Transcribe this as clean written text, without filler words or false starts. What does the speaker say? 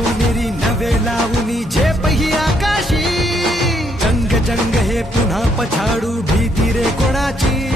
सोनेरी नवे लावणी झेप ही आकाशी जंग जंग हे पुन्हा पछाडू भीती रे कोणाची